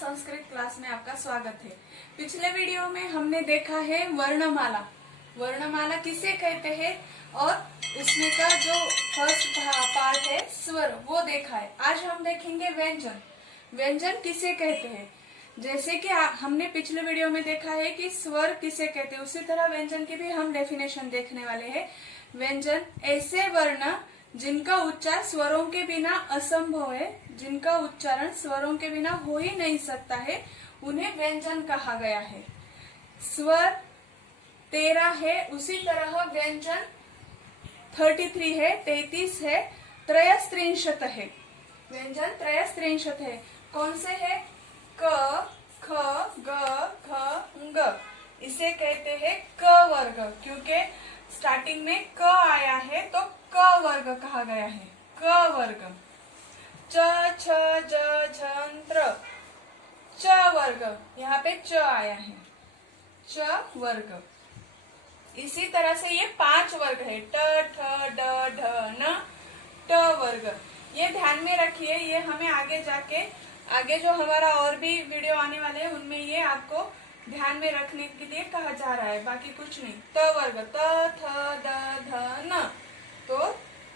Sanskrit class में आपका स्वागत है। पिछले वीडियो में हमने देखा है वर्णमाला। वर्णमाला किसे कहते हैं और उसमें का जो फर्स्ट पार्ट है स्वर वो देखा है। आज हम देखेंगे व्यंजन। व्यंजन किसे कहते हैं, जैसे कि हमने पिछले वीडियो में देखा है कि स्वर किसे कहते हैं, उसी तरह व्यंजन की भी हम डेफिनेशन देखने वाले हैं। व्यंजन ऐसे वर्ण जिनका उच्चार स्वरों के बिना असंभव है, जिनका उच्चारण स्वरों के बिना हो ही नहीं सकता है, उन्हें व्यंजन कहा गया है। स्वर 13 है, उसी तरह व्यंजन 33 है, 33 है, त्रयस्त्रिंशत है। व्यंजन त्रयस्त्रिंशत है। कौन से है? क, ख, ग, घ, ङ। इसे कहते हैं क वर्ग, क्योंकि स्टार्टिंग में क आया है तो क वर्ग कहा गया है। क वर्ग। च, छ, ज, झ, त्र, च वर्ग। यहाँ पे च आया है, च वर्ग। इसी तरह से ये 5 वर्ग है। ट, ठ, ड, ढ, न, ट वर्ग। ये ध्यान में रखिए, ये हमें आगे जो हमारा और भी वीडियो आने वाले हैं उनमें ये आपको ध्यान में रखने के लिए कहा जा रहा है, बाकी कुछ नहीं। त वर्ग, त, थ, द, ध, न, तो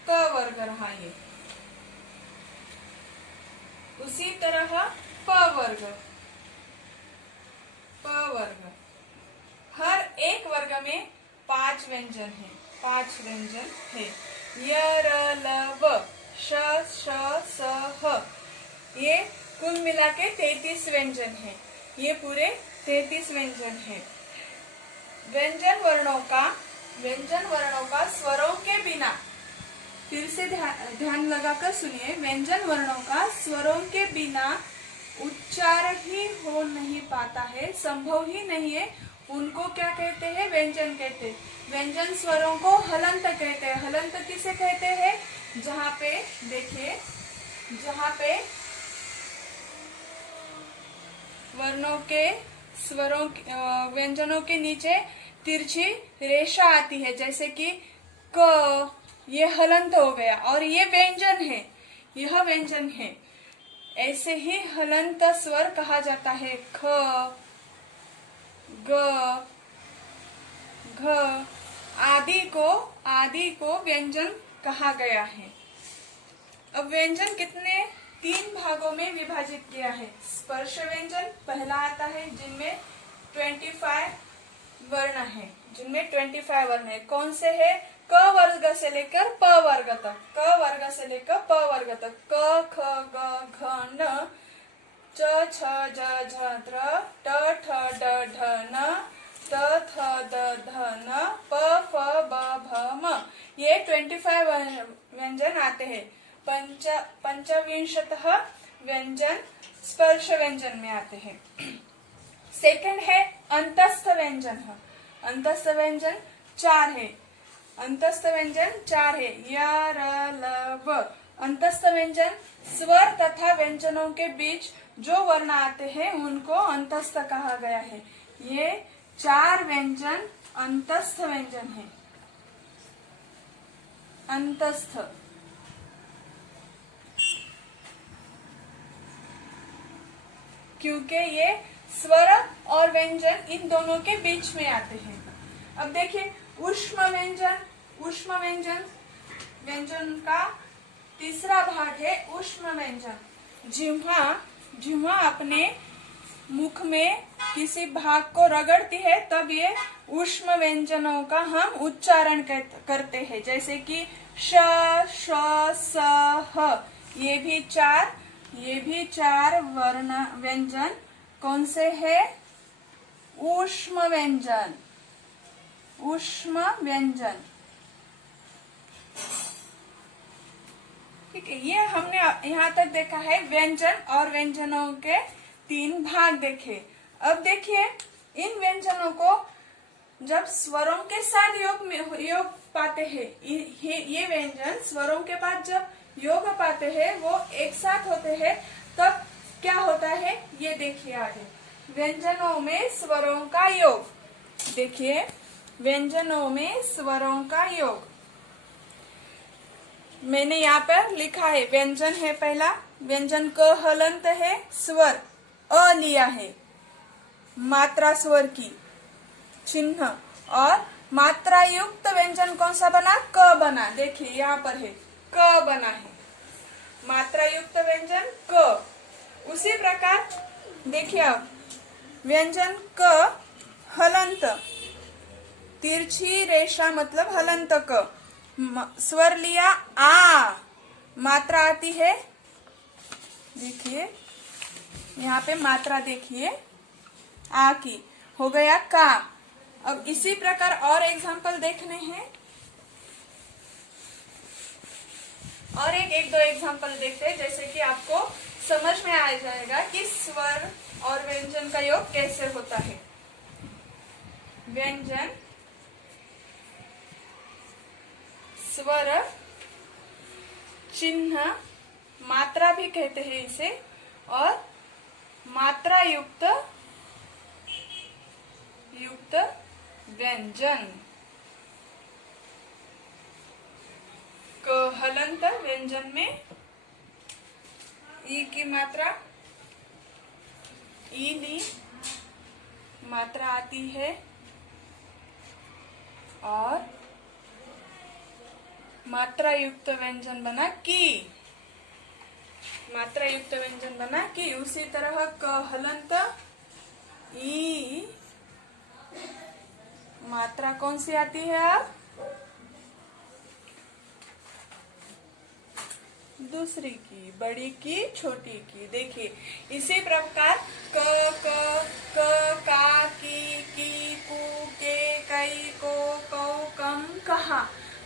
त वर्ग रहा ये। उसी तरह प वर्ग। प वर्ग। हर एक वर्ग में 5 व्यंजन है। 5 व्यंजन है। य, र, ल, व, श, श, स, ह। ये कुल मिला के 33 व्यंजन है। ये पूरे 33 व्यंजन है। व्यंजन वर्णों का स्वरों के बिना, फिर से ध्यान लगाकर सुनिए, व्यंजन वर्णों का स्वरों के बिना उच्चार ही हो नहीं पाता है, संभव ही नहीं है, उनको क्या कहते हैं? व्यंजन कहते हैं। व्यंजन स्वरों को हलंत कहते हैं। हलंत किसे कहते हैं? जहाँ पे देखिए, जहाँ पे वर्णों के स्वरों व्यंजनों के नीचे तिरछी रेखा आती है, जैसे कि क, ये हलंत हो गया और ये व्यंजन है, यह व्यंजन है। ऐसे ही हलंत स्वर कहा जाता है। ख, ग, घ आदि को व्यंजन कहा गया है। अब व्यंजन कितने 3 भागों में विभाजित किया है। स्पर्श व्यंजन पहला आता है, जिनमें 25 वर्ण है, कौन से है? क वर्ग से लेकर प वर्ग तक। क वर्ग से लेकर प वर्ग तक। क, ख, ग, घ, न, च, छ, ज, झ, त्र, ट, ठ, ड, ढ, न, त, थ, द, ध, न, प, फ, ब, भ, म। ये 25 व्यंजन आते हैं। पंचविंशतः व्यंजन स्पर्श व्यंजन में आते हैं। सेकंड है अंतस्थ व्यंजन। अंतस्थ व्यंजन 4 है। अंतस्थ व्यंजन 4 है। य, र, ल, व। अंतस्थ व्यंजन स्वर तथा व्यंजनों के बीच जो वर्ण आते हैं उनको अंतस्थ कहा गया है। ये 4 व्यंजन अंतस्थ व्यंजन है। अंतस्थ, क्योंकि ये स्वर और व्यंजन इन दोनों के बीच में आते हैं। अब देखिए ऊष्म व्यंजन। ऊष्म व्यंजन का तीसरा भाग है ऊष्म व्यंजन। जिह्वा अपने मुख में किसी भाग को रगड़ती है तब ये ऊष्म व्यंजनों का हम उच्चारण करते हैं, जैसे कि श, श, स, ह। ये भी चार वर्ण व्यंजन कौन से है? ऊष्म व्यंजन। ऊष्म व्यंजन, ठीक है। ये हमने यहाँ तक देखा है व्यंजन और व्यंजनों के 3 भाग देखे। अब देखिए इन व्यंजनों को जब स्वरों के साथ योग पाते हैं, ये व्यंजन स्वरों के बाद जब योग पाते हैं, वो एक साथ होते हैं, तब क्या होता है ये देखिए आगे। व्यंजनों में स्वरों का योग। देखिए व्यंजनों में स्वरों का योग, मैंने यहाँ पर लिखा है। व्यंजन है पहला, व्यंजन क हलंत है, स्वर अ लिया है, मात्रा स्वर की चिन्ह, और मात्रा युक्त व्यंजन कौन सा बना? क बना। देखिए यहाँ पर है, क बना है, मात्रा युक्त व्यंजन क। उसी प्रकार देखिए अब व्यंजन क हलंत, तिरछी रेशा मतलब हलंत क। स्वर लिया आ, मात्रा आती है, देखिए यहाँ पे मात्रा देखिए आ की, हो गया का। अब इसी प्रकार और एग्जाम्पल देखने हैं, और एक दो एग्जाम्पल देखते हैं, जैसे कि आपको समझ में आ जाएगा कि स्वर और व्यंजन का योग कैसे होता है। व्यंजन, स्वर, चिन्ह, मात्रा भी कहते हैं इसे, और मात्रा युक्त व्यंजन। क हलंत व्यंजन में ई की मात्रा, ई ली मात्रा आती है, और मात्रा युक्त व्यंजन बना की, मात्रा युक्त व्यंजन बना की। उसी तरह क हलंत ई, मात्रा कौन सी आती है अब? दूसरी की, बड़ी की, छोटी की। देखिए इसी प्रकार क का, की, कु, के, कई, को, कौ, कम, कहा।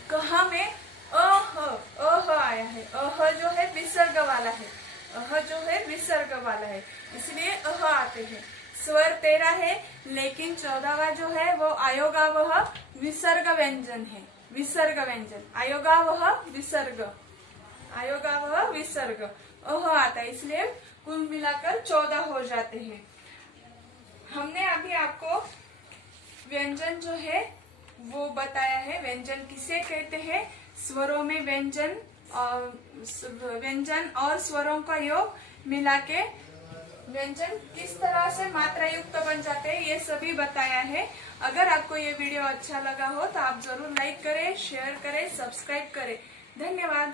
कहा में अह आया है, अह जो है विसर्ग वाला है, अह जो है विसर्ग वाला है, इसलिए अह आते हैं। स्वर 13 है, लेकिन 14वां जो है वो आयोगावह विसर्ग व्यंजन है, विसर्ग व्यंजन, आयोगावह विसर्ग, आयोगावह विसर्ग, अह आता है, इसलिए कुल मिलाकर 14 हो जाते हैं। हमने अभी आपको व्यंजन जो है वो बताया है, व्यंजन किसे कहते हैं, स्वरों में व्यंजन और स्वरों का योग मिला के व्यंजन किस तरह से मात्रा युक्त बन जाते हैं, ये सभी बताया है। अगर आपको ये वीडियो अच्छा लगा हो तो आप जरूर लाइक करें, शेयर करें, सब्सक्राइब करें। धन्यवाद।